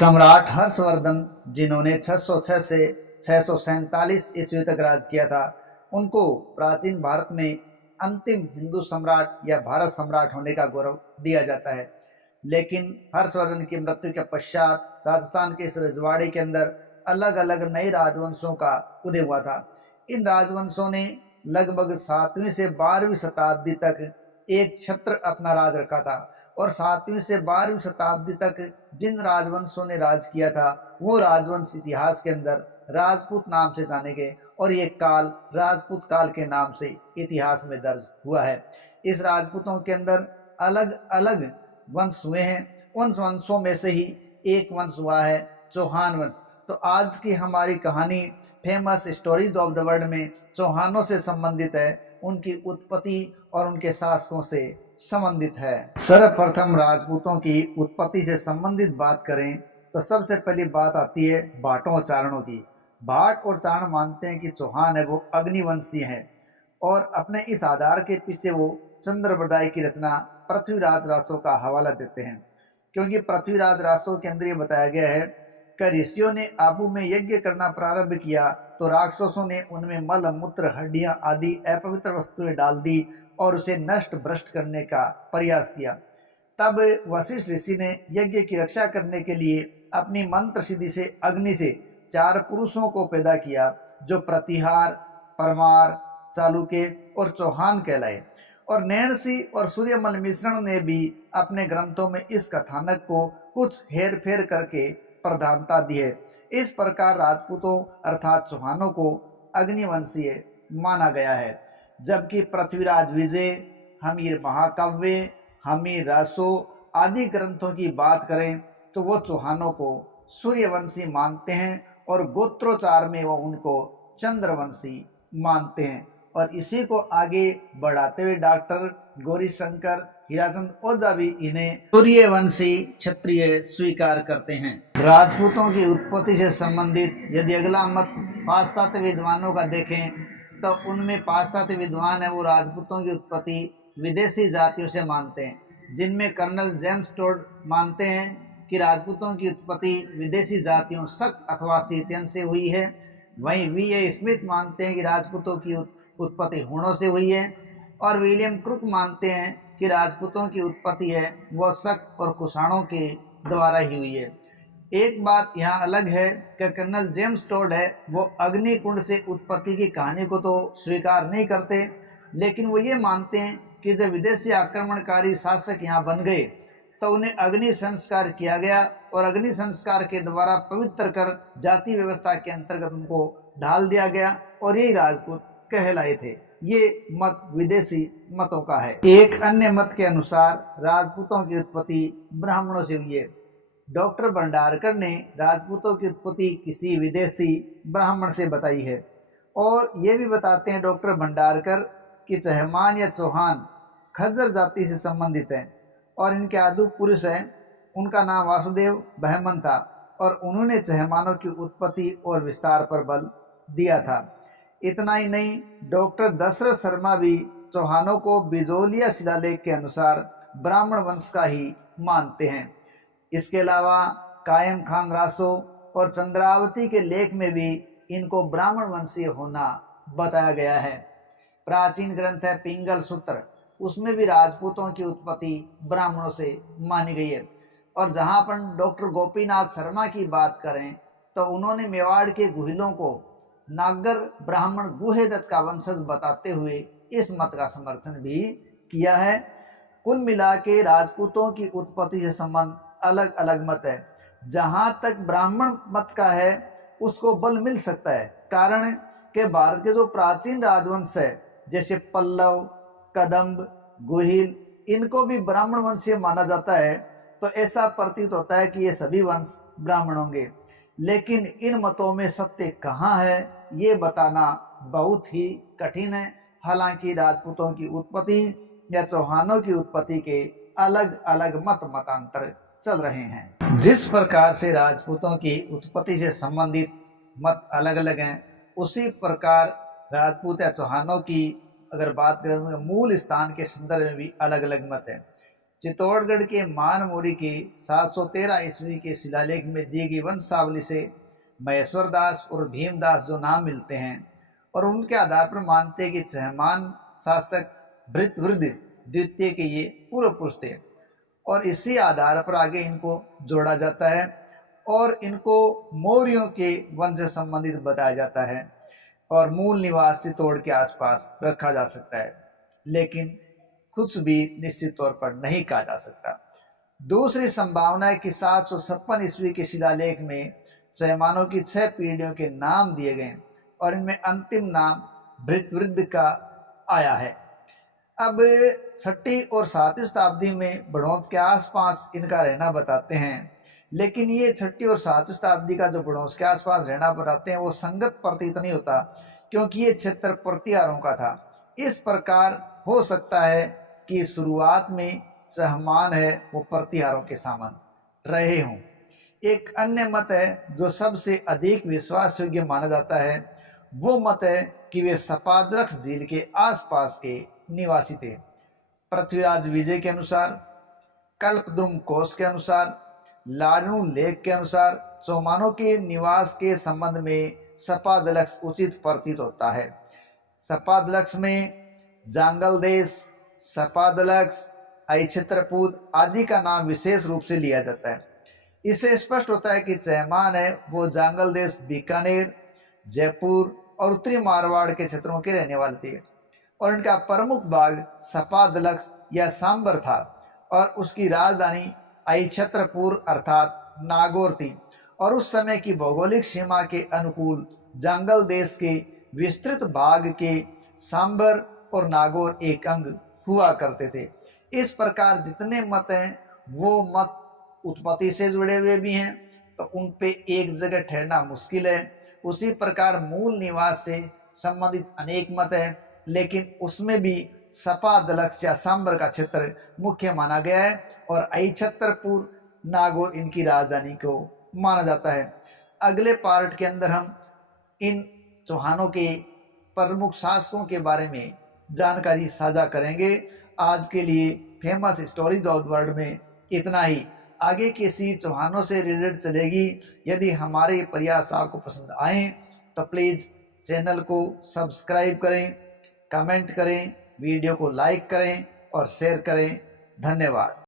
सम्राट हर्षवर्धन, जिन्होंने 606 से 647 ईस्वी तक राज किया था, उनको प्राचीन भारत में अंतिम हिंदू सम्राट या भारत सम्राट होने का गौरव दिया जाता है। लेकिन हर्षवर्धन की मृत्यु के पश्चात राजस्थान के इस रजवाड़े के अंदर अलग अलग नए राजवंशों का उदय हुआ था। इन राजवंशों ने लगभग 7वीं से 12वीं शताब्दी तक एक छत्र अपना राज रखा था, और 7वीं से 12वीं शताब्दी तक जिन राजवंशों ने राज किया था वो राजवंश इतिहास के अंदर राजपूत नाम से जाने गए, और ये काल राजपूत काल के नाम से इतिहास में दर्ज हुआ है। इस राजपूतों के अंदर अलग अलग वंश हुए हैं। उन वंशों में से ही एक वंश हुआ है चौहान वंश। तो आज की हमारी कहानी famous stories of the world में चौहानों से संबंधित है, उनकी उत्पत्ति और उनके शासकों से संबंधित है। सर्वप्रथम राजपूतों की उत्पत्ति से संबंधित बात करें तो सबसे पहली बात आती है भाटों और चारणों की। भाट और चारण मानते हैं कि चौहान है वो अग्निवंशी है, और अपने इस आधार के पीछे वो चंद्रबरदाई की रचना पृथ्वीराज रासो का हवाला देते हैं, क्योंकि पृथ्वीराज रासो के अंदर ये बताया गया है कि ऋषियों ने आबू में यज्ञ करना प्रारंभ किया तो राक्षसों ने उनमें मल मूत्र हड्डियां आदि अपवित्र वस्तुएं डाल दी और उसे नष्ट भ्रष्ट करने का प्रयास किया। तब वशिष्ठ ऋषि ने यज्ञ की रक्षा करने के लिए अपनी मंत्र सिद्धि से अग्नि से 4 पुरुषों को पैदा किया, जो प्रतिहार, परमार, चालुके और चौहान कहलाए। और नैणसी और सूर्यमल मिश्रण ने भी अपने ग्रंथों में इस कथानक को कुछ हेर फेर करके प्रधानता दी है। इस प्रकार राजपूतों अर्थात चौहानों को अग्निवंशीय माना गया है, जबकि पृथ्वीराज विजय, हमीर महाकाव्य, हमीर रासो आदि ग्रंथों की बात करें तो वो चौहानों को सूर्यवंशी मानते हैं, और गोत्रोच्चार में वो उनको चंद्रवंशी मानते हैं। और इसी को आगे बढ़ाते हुए डॉक्टर गौरीशंकर हीराचंद ओझा भी इन्हें सूर्यवंशी क्षत्रिय स्वीकार करते हैं। राजपूतों की उत्पत्ति से संबंधित यदि अगला मत पाश्चात्य विद्वानों का देखें तो उनमें पाश्चात्य विद्वान है वो राजपूतों की उत्पत्ति विदेशी जातियों से मानते हैं, जिनमें कर्नल जेम्स टोड मानते हैं कि राजपूतों की उत्पत्ति विदेशी जातियों शक अथवा सीतियन से हुई है। वहीं वी.ए. स्मिथ मानते हैं कि राजपूतों की उत्पत्ति हूणों से हुई है, और विलियम क्रुक मानते हैं कि राजपूतों की उत्पत्ति है वह शक और कुषाणों के द्वारा ही हुई है। एक बात यहाँ अलग है कि कर्नल जेम्स टोड है वो अग्निकुंड से उत्पत्ति की कहानी को तो स्वीकार नहीं करते, लेकिन वो ये मानते हैं कि जब विदेशी आक्रमणकारी शासक यहाँ बन गए तो उन्हें अग्नि संस्कार किया गया, और अग्नि संस्कार के द्वारा पवित्र कर जाति व्यवस्था के अंतर्गत उनको ढाल दिया गया, और यही राजपूत कहलाए थे। ये मत विदेशी मतों का है। एक अन्य मत के अनुसार राजपूतों की उत्पत्ति ब्राह्मणों से हुई है। डॉक्टर भंडारकर ने राजपूतों की उत्पत्ति किसी विदेशी ब्राह्मण से बताई है, और ये भी बताते हैं डॉक्टर भंडारकर कि चहमान या चौहान खज्जर जाति से संबंधित हैं, और इनके आदि पुरुष हैं, उनका नाम वासुदेव बहमन था, और उन्होंने चहमानों की उत्पत्ति और विस्तार पर बल दिया था। इतना ही नहीं, डॉक्टर दशरथ शर्मा भी चौहानों को बिजोलिया शिलालेख के अनुसार ब्राह्मण वंश का ही मानते हैं। इसके अलावा कायम खान रासो और चंद्रावती के लेख में भी इनको ब्राह्मण वंशीय होना बताया गया है। प्राचीन ग्रंथ है पिंगल सूत्र, उसमें भी राजपूतों की उत्पत्ति ब्राह्मणों से मानी गई है। और जहां पर डॉक्टर गोपीनाथ शर्मा की बात करें तो उन्होंने मेवाड़ के गुहिलों को नागर ब्राह्मण गुहेदत्त का वंशज बताते हुए इस मत का समर्थन भी किया है। कुल मिला के राजपूतों की उत्पत्ति से संबंध अलग अलग मत है। जहां तक ब्राह्मण मत का है उसको बल मिल सकता है, कारण के भारत के जो प्राचीन राजवंश है जैसे पल्लव, कदम्ब, गुहिल, इनको भी ब्राह्मण वंशीय माना जाता है, तो ऐसा प्रतीत होता है कि ये सभी वंश ब्राह्मण होंगे। लेकिन इन मतों में सत्य कहाँ है ये बताना बहुत ही कठिन है। हालांकि राजपूतों की उत्पत्ति या चौहानों की उत्पत्ति के अलग अलग मतांतर चल रहे हैं। जिस प्रकार से राजपूतों की उत्पत्ति से संबंधित मत अलग अलग हैं, उसी प्रकार राजपूत या चौहानों की अगर बात करें तो मूल स्थान के संदर्भ में भी अलग अलग मत हैं। चित्तौड़गढ़ के मानमोरी के 713 ईस्वी के शिलालेख में दी गई वंशावली से महेश्वर दास और भीमदास जो नाम मिलते हैं और उनके आधार पर मानते हैं कि चहमान शासक भृतवृद्ध द्वितीय के ये पूर्व पुरुष थे और इसी आधार पर आगे इनको जोड़ा जाता है और इनको मौर्यों के वंश से संबंधित बताया जाता है और मूल निवास चित्तौड़ के आसपास रखा जा सकता है, लेकिन कुछ भी निश्चित तौर पर नहीं कहा जा सकता। दूसरी संभावना है कि 756 ईस्वी के शिलालेख में चयमानों की 6 पीढ़ियों के नाम दिए गए और इनमें अंतिम नाम भृतवृद्ध का आया है। अब 6ठी और 7वीं शताब्दी में बड़ौत के आसपास इनका रहना बताते हैं, लेकिन ये 6ठी और 7वीं शताब्दी का जो बड़ौत के आसपास रहना बताते हैं वो संगत प्रतीत नहीं होता, क्योंकि ये क्षेत्र प्रतिहारों का था। इस प्रकार हो सकता है कि शुरुआत में चहमान है वो प्रतिहारों के समान रहे हों। एक अन्य मत है जो सबसे अधिक विश्वास योग्य माना जाता है, वो मत है कि वे सपाद्रक्ष झील के आसपास के निवासी थे। पृथ्वीराज विजय के अनुसार, कल्पद्रुम कोश के अनुसार, लाडनू लेख के अनुसार चौमानों के निवास के संबंध में सपादलक्ष उचित प्रतीत होता है। सपादलक्ष में जांगल देश, सपादलक्ष, अक्षत्रपूत आदि का नाम विशेष रूप से लिया जाता है। इससे स्पष्ट होता है कि चयमान है वो जांगल देश, बीकानेर, जयपुर और उत्तरी मारवाड़ के क्षेत्रों के रहने वाले थे और इनका प्रमुख भाग सपादलक्ष या सांबर था और उसकी राजधानी अक्षत्रपुर अर्थात नागौर थी और उस समय की भौगोलिक सीमा के अनुकूल जांगल देश के विस्तृत भाग के सांबर और नागौर एक अंग हुआ करते थे। इस प्रकार जितने मत हैं वो मत उत्पत्ति से जुड़े हुए भी हैं, तो उन पे एक जगह ठहरना मुश्किल है। उसी प्रकार मूल निवास से संबंधित अनेक मत हैं, लेकिन उसमें भी सपादलक्ष या सांबर का क्षेत्र मुख्य माना गया है और अक्षत्रपुर, नागौर इनकी राजधानी को माना जाता है। अगले पार्ट के अंदर हम इन चौहानों के प्रमुख शासकों के बारे में जानकारी साझा करेंगे। आज के लिए famous stories of the world में इतना ही। आगे किसी चौहानों से रिलेटेड चलेगी। यदि हमारे ये प्रयास आपको पसंद आए तो प्लीज़ चैनल को सब्सक्राइब करें, कमेंट करें, वीडियो को लाइक करें और शेयर करें। धन्यवाद।